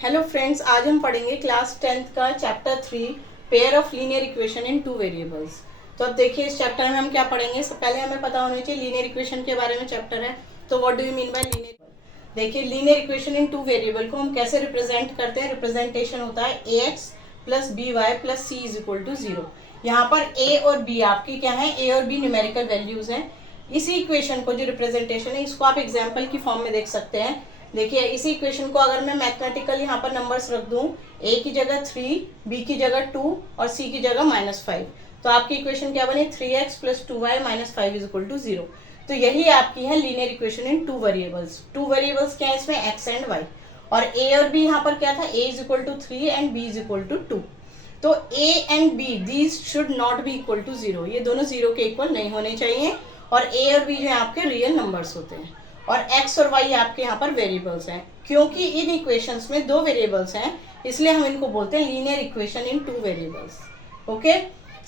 Hello friends, आज हम पढ़ेंगे क्लास 10th का chapter 3 pair of linear equation in two variables. तो अब देखिए इस चैप्टर में हम क्या पढ़ेंगे। सब पहले हमें पता होना चाहिए लीनियर इक्वेशन के बारे में चैप्टर है। तो what do you mean by linear. देखिए linear equation in two variable को हम कैसे रिप्रेजेंट करते हैं। रिप्रेजेंटेशन होता है a x plus B y plus c is equal to 0। यहाँ पर ए और बी आपकी क्या है, ए और बी न्यूमेरिकल वैल्यूज हैं। इसी इक्वेशन को जो रिप्रेजेंटेशन है इसको आप एग्जाम्पल की फॉर्म में देख सकते हैं। देखिए इसी इक्वेशन को अगर मैं मैथमेटिकल यहाँ पर नंबर्स रख दूं, a की जगह 3, b की जगह 2 और c की जगह -5, तो आपकी इक्वेशन क्या बनी 3x plus 2y minus 5 is equal to 0। तो यही आपकी है linear equation in two variables. Two variables क्या है इसमें, x एंड y। और a और b यहाँ पर क्या था, a is equal to 3 and b is equal to 2। तो a and b these should not be equal to 0, ये दोनों 0 के इक्वल नहीं होने चाहिए। और a और b जो है आपके रियल नंबर्स होते हैं और x और y आपके यहाँ पर वेरिएबल्स हैं। क्योंकि इन इक्वेशंस में दो वेरिएबल्स हैं इसलिए हम इनको बोलते हैं linear equation in two variables. Okay,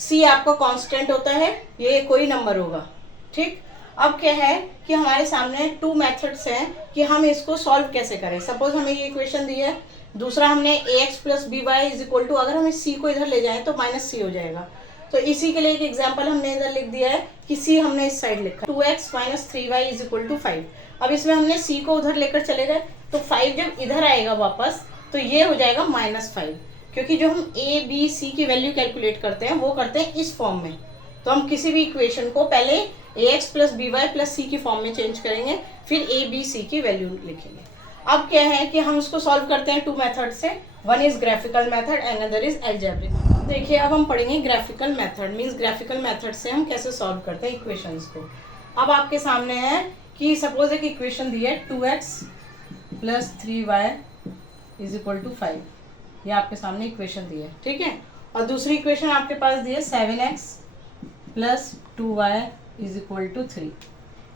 c आपका कांस्टेंट होता है, ये कोई नंबर होगा। ठीक, अब क्या है कि हमारे सामने टू मेथड्स हैं कि हम इसको सॉल्व कैसे करें। सपोज हमें ये इक्वेशन दी है, दूसरा हमने ax plus B Y is equal to, अगर हमें c को इधर ले जाएं तो -c हो जाएगा। तो इसी के लिए एक एग्जांपल हमने इधर लिख दिया है कि c हमने इस साइड लिखा 2x minus 3y is equal to 5। अब इसमें हमने c को उधर लेकर चले गए तो 5 जब इधर आएगा वापस तो ये हो जाएगा -5, क्योंकि जो हम a b c की वैल्यू कैलकुलेट करते हैं वो करते हैं इस फॉर्म में। तो हम किसी भी इक्वेशन को पहले ax plus B y plus c की फॉर्म में चेंज करेंगे, फिर a b c की वैल्यू लिखेंगे। अब क्या है कि हम इसको सॉल्व करते हैं टू मेथड से। One is graphical method and other is algebraic. देखिए अब हम पढ़ेंगे graphical method, means graphical method से हम कैसे सॉल्व करते हैं इक्वेशंस को। अब आपके सामने है कि सपोज एक इक्वेशन दी है 2x plus 3y is equal to 5, ये आपके सामने इक्वेशन दी है। ठीक है, और दूसरी इक्वेशन आपके पास दी है 7x plus 2y is equal to 3,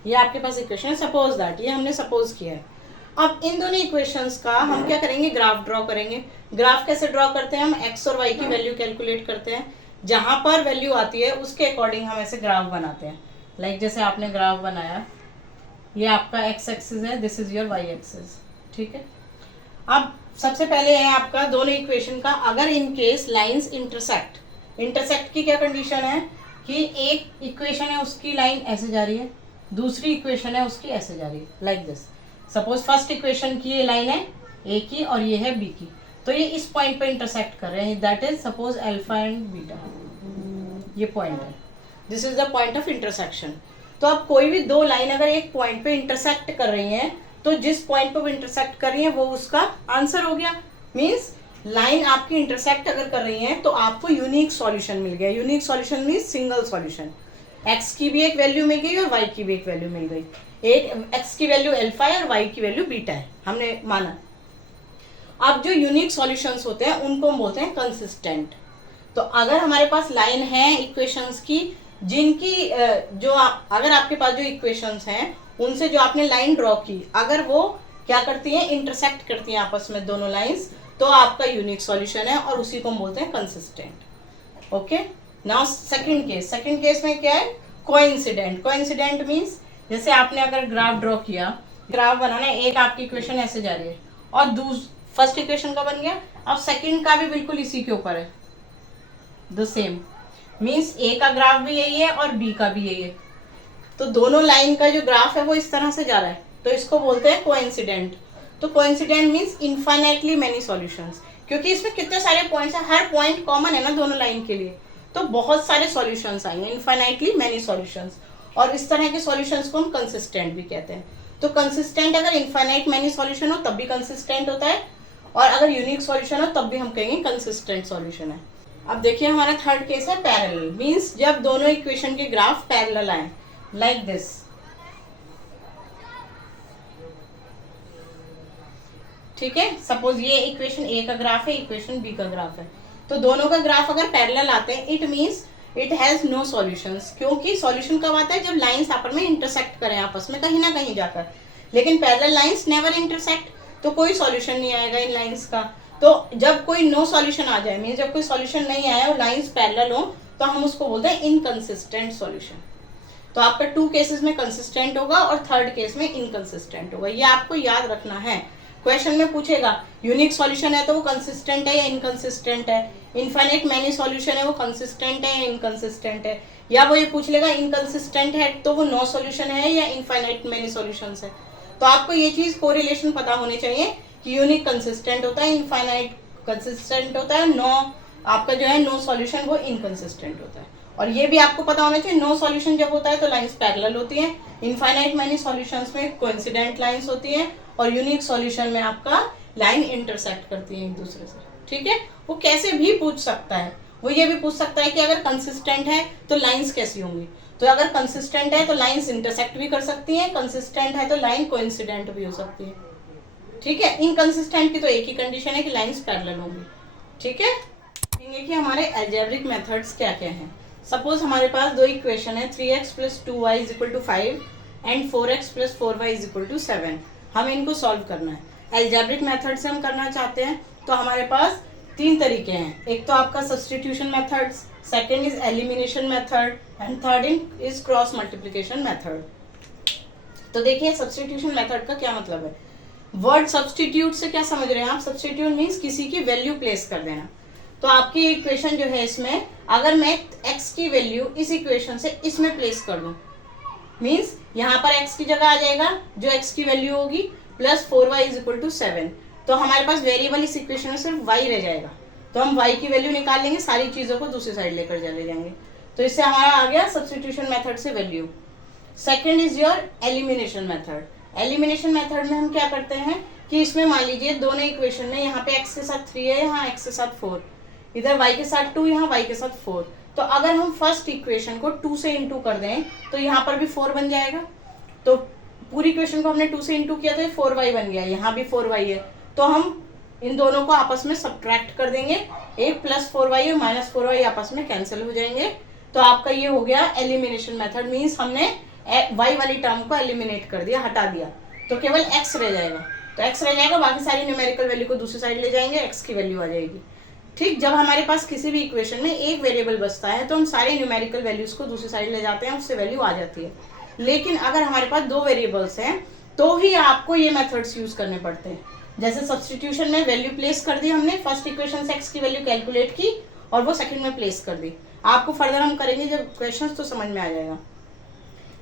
ये आपके पास इक्वेशन है। सपोज दैट, ये हमने सपोज किया है। अब इन दोनों इक्वेशंस का हम क्या करेंगे, ग्राफ ड्रॉ करेंगे। ग्राफ कैसे ड्रॉ करते हैं, हम x और y की वैल्यू कैलकुलेट करते हैं, जहां पर वैल्यू आती है उसके अकॉर्डिंग हम ऐसे ग्राफ बनाते हैं। लाइक जैसे आपने ग्राफ बनाया, ये आपका x एक्सिस है, this is your y axis. ठीक है, अब सबसे पहले है आपका दोनों इक्वेशन का, अगर in case lines intersect. Intersect की क्या कंडीशन है कि एक इक्वेशन है उसकी लाइन ऐसे जा रही है, दूसरी इक्वेशन है उसकी ऐसे जा रही है, like this. Suppose first equation की ये लाइन है ए की और ये है बी की, तो ये इस पॉइंट पे इंटरसेक्ट कर रहे हैं, that is suppose alpha and beta, ये पॉइंट है, this is the point of intersection. तो अब कोई भी दो लाइन अगर एक पॉइंट पे इंटरसेक्ट कर रही हैं तो जिस पॉइंट पे वो इंटरसेक्ट कर रही है वो उसका आंसर हो गया। मीन्स लाइन आपकी इंटरसेक्ट अगर कर रही है तो आपको यूनिक सॉल्यूशन मिल गया। Unique solution means single solution. X की भी एक वैल्यू मिल गई और वाई की भी एक वैल्यू मिल गई। एक एक्स की वैल्यू अल्फा है और वाई की वैल्यू बीटा है, हमने माना। अब जो यूनिक सॉल्यूशंस होते हैं उनको हम बोलते हैं कंसिस्टेंट। तो अगर हमारे पास लाइन है इक्वेशंस की जिनकी अगर आपके पास जो इक्वेशंस हैं उनसे जो आपने लाइन ड्रॉ की, अगर वो क्या करती हैं, इंटरसेक्ट करती हैं आपस में दोनों लाइंस, तो आपका यूनिक सॉल्यूशन है और उसी को हम बोलते हैं consistent. Okay, now second case. Second case में क्या है, कोइंसिडेंट। कोइंसिडेंट मीन्स जैसे आपने अगर ग्राफ ड्रॉ किया, ग्राफ बनाना है, एक आपकी इक्वेशन ऐसे जा रही है और फर्स्ट इक्वेशन का बन गया, अब सेकंड का भी बिल्कुल इसी के ऊपर है, द सेम। मीन्स ए का ग्राफ भी यही है और बी का भी यही है, तो दोनों लाइन का जो ग्राफ है वो इस तरह से जा रहा है, तो इसको बोलते हैं कोइंसिडेंट। तो coincident means infinitely many solutions, क्योंकि इसमें कितने सारे पॉइंट्स हैं, हर पॉइंट कॉमन है ना दोनों लाइन के लिए, तो बहुत सारे सॉल्यूशंस आएंगे, इनफाइनाइटली मेनी सॉल्यूशंस। और इस तरह के सॉल्यूशंस को हम कंसिस्टेंट भी कहते हैं। तो कंसिस्टेंट अगर इनफाइनाइट मेनी सॉल्यूशन हो तब भी कंसिस्टेंट होता है, और अगर यूनिक सॉल्यूशन हो तब भी हम कहेंगे कंसिस्टेंट सॉल्यूशन है। अब देखिए हमारा थर्ड केस है पैरेलल। मीन्स जब दोनों इक्वेशन के ग्राफ पैरेलल आए, लाइक दिस। ठीक है, सपोज ये इक्वेशन ए का ग्राफ है, इक्वेशन बी का ग्राफ है, तो दोनों का ग्राफ अगर पैरेलल आते हैं, it means it has no solutions. क्योंकि सॉल्यूशन कब आता है, जब लाइंस आपस में इंटरसेक्ट करें आपस में कहीं ना कहीं जाकर। लेकिन पैरेलल लाइंस नेवर इंटरसेक्ट, तो कोई सॉल्यूशन नहीं आएगा इन लाइंस का। तो जब कोई नो सॉल्यूशन आ जाए, मीन्स जब कोई सॉल्यूशन नहीं आया और लाइंस पैरेलल हो, तो हम उसको बोलते हैं इनकंसिस्टेंट सॉल्यूशन। तो आपका टू केसेस में कंसिस्टेंट होगा और थर्ड केस में इनकंसिस्टेंट होगा, ये आपको याद रखना है। क्वेश्चन में पूछेगा यूनिक सॉल्यूशन है तो वो कंसिस्टेंट है या इनकंसिस्टेंट है, इनफाइनाइट मैनी सॉल्यूशन है वो कंसिस्टेंट है या इनकंसिस्टेंट है, या वो ये पूछ लेगा इनकंसिस्टेंट है तो वो नो सॉल्यूशन है या इनफाइनाइट मैनी सॉल्यूशंस है। तो आपको ये चीज कोरिलेशन पता होनी चाहिए कि यूनिक कंसिस्टेंट होता है, इनफाइनाइट कंसिस्टेंट होता है, नो आपका जो है नो सॉल्यूशन वो इनकंसिस्टेंट होता है। और ये भी आपको पता होना चाहिए नो सॉल्यूशन जब होता है तो लाइंस पैरेलल होती हैं, इनफाइनाइट मैनी सॉल्यूशंस में कोइंसिडेंट लाइंस होती हैं, और यूनिक सॉल्यूशन में आपका लाइन इंटरसेक्ट करती है एक दूसरे से। ठीक है, वो कैसे भी पूछ सकता है, वो ये भी पूछ सकता है कि अगर कंसिस्टेंट है तो लाइंस कैसी होंगी, तो अगर कंसिस्टेंट है तो लाइंस इंटरसेक्ट भी कर सकती हैं, कंसिस्टेंट है तो लाइन कोइंसिडेंट भी हो सकती है। ठीक है, इनकंसिस्टेंट की तो एक ही कंडीशन है कि लाइंस पैरेलल होंगी। ठीक है, देखेंगे कि हमारे अलजेब्रिक मेथड्स क्या क्या हैं। सपोज हमारे पास दो इक्वेशन है 3x + 2y = 5 and 4x + 4y = 7। हमें इनको सॉल्व करना है। अलजेब्रिक मेथड से हम करना चाहते हैं तो हमारे पास तीन तरीके हैं। एक तो आपका substitution methods, second is elimination method and third is cross multiplication method. तो देखिए सब्स्टिट्यूशन मेथड का क्या मतलब है। वर्ड सब्स्टिट्यूट से क्या समझ रहे हैं आप? सब्स्टिट्यूट मीन्स किसी की वैल्यू प्लेस कर देना। तो आपकी इक्वेशन जो है इसमें अगर मैं x की वैल्यू इस इक्वेशन से इसमें प्लेस कर दूं, मीन्स यहाँ पर x की जगह आ जाएगा जो x की वैल्यू होगी प्लस 4y = 7। तो हमारे पास वेरिएबल इस इक्वेशन में सिर्फ y रह जाएगा, तो हम y की वैल्यू निकाल लेंगे, सारी चीजों को दूसरी साइड लेकर चले जाएंगे। तो इससे हमारा आ गया सब्स्टिट्यूशन मेथड से value. Second is your elimination method. Elimination method में हम क्या करते हैं कि इसमें मान लीजिए दोनों इक्वेशन में यहाँ पे x के साथ 3 है, यहाँ x के साथ 4, इधर y के साथ 2, यहाँ y के साथ 4। तो अगर हम फर्स्ट इक्वेशन को 2 से इंटू कर दें तो यहाँ पर भी 4 बन जाएगा। तो पूरी इक्वेशन को हमने 2 से इंटू किया तो ये 4y बन गया, यहाँ भी 4y है। तो हम इन दोनों को आपस में सब्ट्रैक्ट कर देंगे, एक प्लस 4y और माइनस 4y आपस में कैंसिल हो जाएंगे। तो आपका ये हो गया एलिमिनेशन मेथड, मीन्स हमने y वाली टर्म को एलिमिनेट कर दिया, हटा दिया, तो केवल x रह जाएगा। तो x रह जाएगा, बाकी सारी न्यूमेरिकल वैल्यू को दूसरी साइड ले जाएंगे, x की वैल्यू आ जाएगी। ठीक, जब हमारे पास किसी भी इक्वेशन में एक वेरिएबल बचता है तो हम सारे न्यूमेरिकल वैल्यूज को दूसरी साइड ले जाते हैं, उससे वैल्यू आ जाती है। लेकिन अगर हमारे पास दो वेरिएबल्स हैं तो ही आपको ये मेथड्स यूज करने पड़ते हैं। जैसे सब्स्टिट्यूशन में वैल्यू प्लेस कर दी हमने, फर्स्ट इक्वेशन से x की वैल्यू कैलकुलेट की और वो सेकंड में प्लेस कर दी। आपको फर्दर हम करेंगे जब क्वेश्चंस तो समझ में आ जाएगा।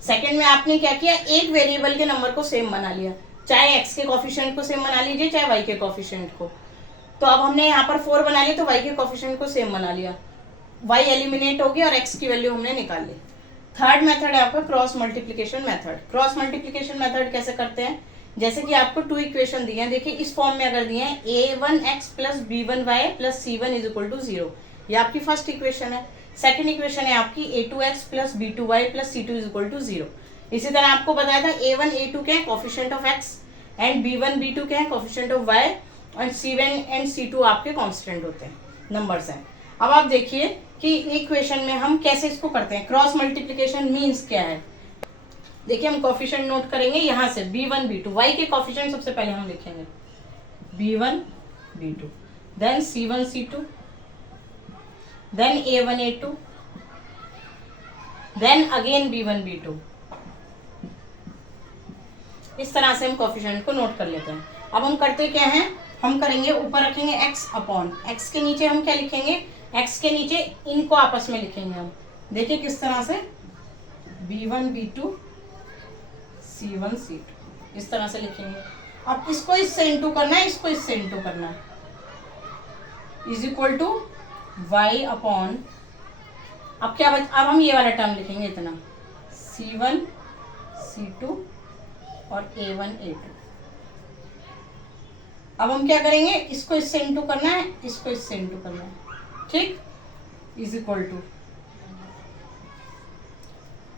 सेकंड में आपने क्या किया, एक वेरिएबल के नंबर को सेम बना लिया, चाहे x के कोफिशिएंट को सेम बना लीजिए चाहे y के कोफिशिएंट को। तो अब हमने यहाँ पर 4 बना लिया तो y के कोफिशिएंट को सेम बना लिया, y एलिमिनेट हो गया और x की वैल्यू हमने निकाल ली। थर्ड मेथड है आपका cross multiplication method. Cross multiplication method कैसे करते हैं, जैसे कि आपको 2 इक्वेशन दिए हैं, देखिए इस फॉर्म में अगर दिए हैं a1x + b1y + c1 = 0, ये आपकी फर्स्ट इक्वेशन है। सेकंड इक्वेशन है आपकी a2x + b2y + c2 = 0। इसी तरह आपको बताया था a1 a2 के हैं coefficient of x and b1 b2 के हैं कोफिशिएंट ऑफ y और c1 एंड c2 आपके कांस्टेंट होते हैं, नंबर्स हैं। अब आप देखिए कि इक्वेशन में हम कैसे इसको करते हैं। क्रॉस मल्टीप्लिकेशन मींस क्या है, देखिए हम कोफिशिएंट नोट करेंगे यहाँ से b1 b2, y के कोफिशिएंट सबसे पहले हम लिखेंगे b1 b2, then c1 c2, then a1 a2, then again b1 b2। इस तरह से हम कोफिशिएंट को नोट कर लेते हैं। अब हम करते क्या हैं, हम करेंगे ऊपर रखेंगे x अपॉन x के नीचे हम क्या लिखेंगे, x के नीचे इनको आपस में लिखेंगे हम। देखिए किस तरह से b1 b2 c1 c2 इस तरह से लिखेंगे। अब इसको इससे इंटू करना है, इसको इससे इंटू करना है, is equal to y upon, अब क्या अब हम ये वाला टर्म लिखेंगे इतना c1 c2 और a1 a2। अब हम क्या करेंगे, इसको इससे इंटू करना है, इसको इससे इंटू करना है, ठीक, इज इक्वल टू,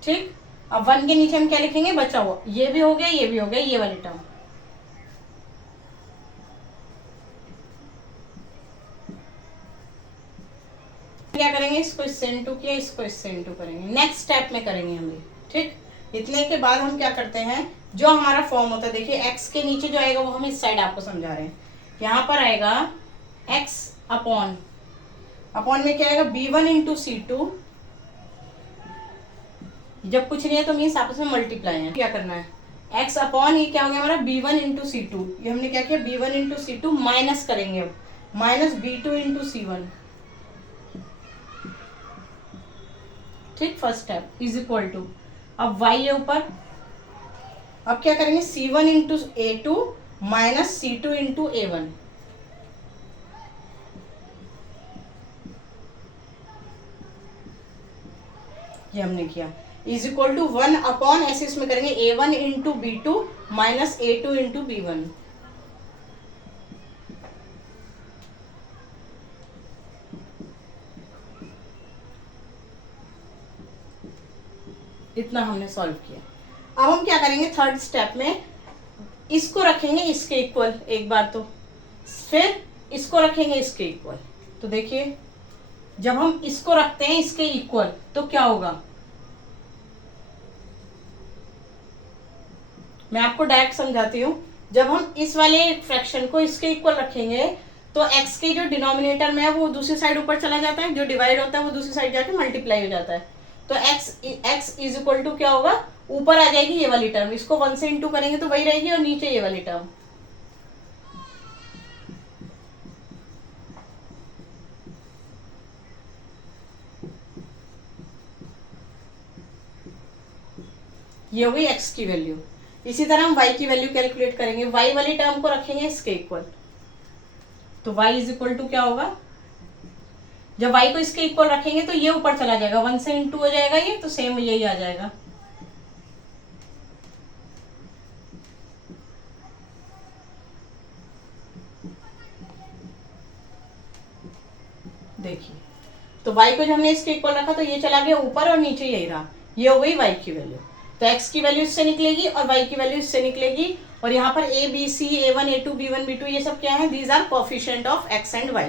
ठीक। अब 1 के नीचे हम क्या लिखेंगे, बचा हुआ, ये भी हो गया ये भी हो गया, ये वाली टर्म। क्या करेंगे, इसको इससे इंटू किया, इसको इससे इंटू करेंगे, नेक्स्ट स्टेप में करेंगे हम ये, ठीक। इतने के बाद हम क्या करते हैं, जो हमारा फॉर्म होता है, देखिए x के नीचे जो आएगा वो हम इस साइड आपको समझा रहे हैं, यहाँ पर आएगा x अपॉन में क्या आएगा b1 इंटू c2, जब कुछ नहीं है तो मीन्स आपस में मल्टीप्लाई है। क्या करना है, x अपॉन ये क्या हो गया हमारा b1 इंटू सी टू, ये हमने क्या किया b1 into C to minus करेंगे अब minus b2 into C one, ठीक, first step is equal to, अब y है ऊपर, अब क्या करेंगे c1 into A two minus C two into A one, ये हमने किया, इज इक्वल टू 1 अपॉन ऐसे इसमें करेंगे a1 into B two minus a2 into B one, इतना हमने सॉल्व किया। अब हम क्या करेंगे थर्ड स्टेप में, इसको रखेंगे इसके इक्वल एक बार, तो फिर इसको रखेंगे इसके इक्वल। तो देखिए जब हम इसको रखते हैं इसके इक्वल तो क्या होगा, मैं आपको डायरेक्ट समझाती हूँ। जब हम इस वाले फ्रैक्शन को इसके इक्वल रखेंगे तो x के जो डिनोमिनेटर में है वो दूसरी साइड ऊपर चला जाता है, जो डिवाइड होता है वो दूसरी साइड जाके मल्टीप्लाई हो जाता है। तो x इज इक्वल टू क्या होगा, ऊपर आ जाएगी ये वाली टर्म, इसको 1 से इंटू करेंगे तो वही रहेगी, और नीचे ये वाली टर्म। ये हो गई x की वैल्यू। इसी तरह हम y की वैल्यू कैलकुलेट करेंगे, y वाली टर्म को रखेंगे इसके इक्वल, तो y इज इक्वल टू क्या होगा, जब y को इसके इक्वल रखेंगे तो ये ऊपर चला जाएगा, 1 से इंटू हो जाएगा ये, तो सेम यही आ जाएगा। देखिए तो y को जब हमने इसके इक्वल रखा तो ये चला गया ऊपर और नीचे यही रहा, ये हो गई y की वैल्यू। तो x की वैल्यू इससे निकलेगी और y की वैल्यू इससे निकलेगी, और यहाँ पर a b c a1 a2 b1 b2 ये सब क्या है, these are coefficient of x and y।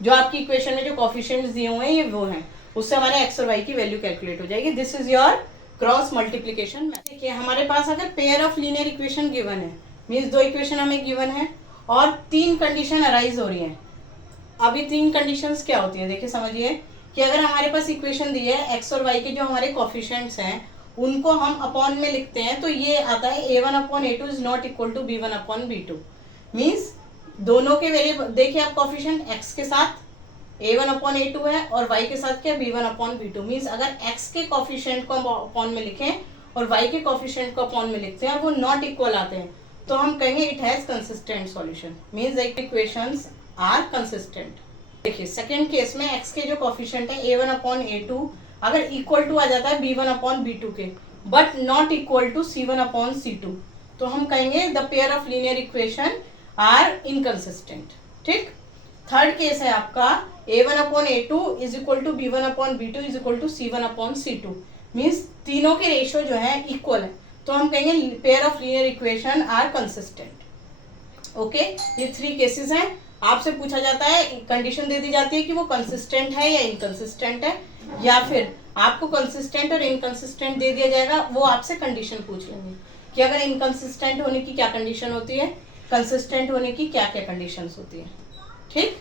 जो आपकी इक्वेशन में जो कोफिशिएंट्स दिए हुए हैं ये वो हैं, उससे हमारे x और y की वैल्यू कैलकुलेट हो जाएगी। This is your cross multiplication method. देखिए हमारे पास अगर pair of linear equation given है, मीन्स दो इक्वेशन हमें गिवन है और तीन कंडीशन अराइज हो रही है। अभी तीन कंडीशंस क्या होती है, देखिए समझिए कि अगर हमारे पास इक्वेशन दी है x और y के जो हमारे कोफिशिएंट्स हैं उनको हम अपॉन में लिखते हैं, तो ये आता है a1 upon a2 is not equal to b1 upon b2। Means दोनों के वेरिएबल देखिए आप, कोफिशिएंट x के साथ a1 अपॉन a2 है और y के साथ क्या b1 अपॉन b2। मीन्स अगर x के कोफिशिएंट को अपॉन में लिखें और y के कोफिशिएंट को अपॉन में लिखते हैं और वो नॉट इक्वल आते हैं तो हम कहेंगे it has consistent solution, means the equations are consistent. देखिए सेकेंड केस में x के जो कोफिशिएंट है a1 अपॉन a2 अगर इक्वल टू आ जाता है b1 अपॉन b2 के, but not equal to c1 upon c2, तो हम कहेंगे the pair of linear equation are inconsistent. ठीक, थर्ड केस है आपका a1 upon a2 is equal to b1 upon b2 is equal to c1 upon c2, means तीनों के ratio जो है इक्वल है, तो हम कहेंगे pair of linear equation are consistent. Okay, ये थ्री केसेस हैं। आपसे पूछा जाता है, कंडीशन दे दी जाती है कि वो कंसिस्टेंट है या इनकंसिस्टेंट है, या फिर आपको कंसिस्टेंट और इनकंसिस्टेंट दे दिया जाएगा, वो आपसे कंडीशन पूछ लेंगे कि अगर इनकंसिस्टेंट होने की क्या कंडीशन होती है, कंसिस्टेंट होने की क्या क्या कंडीशंस होती है। ठीक।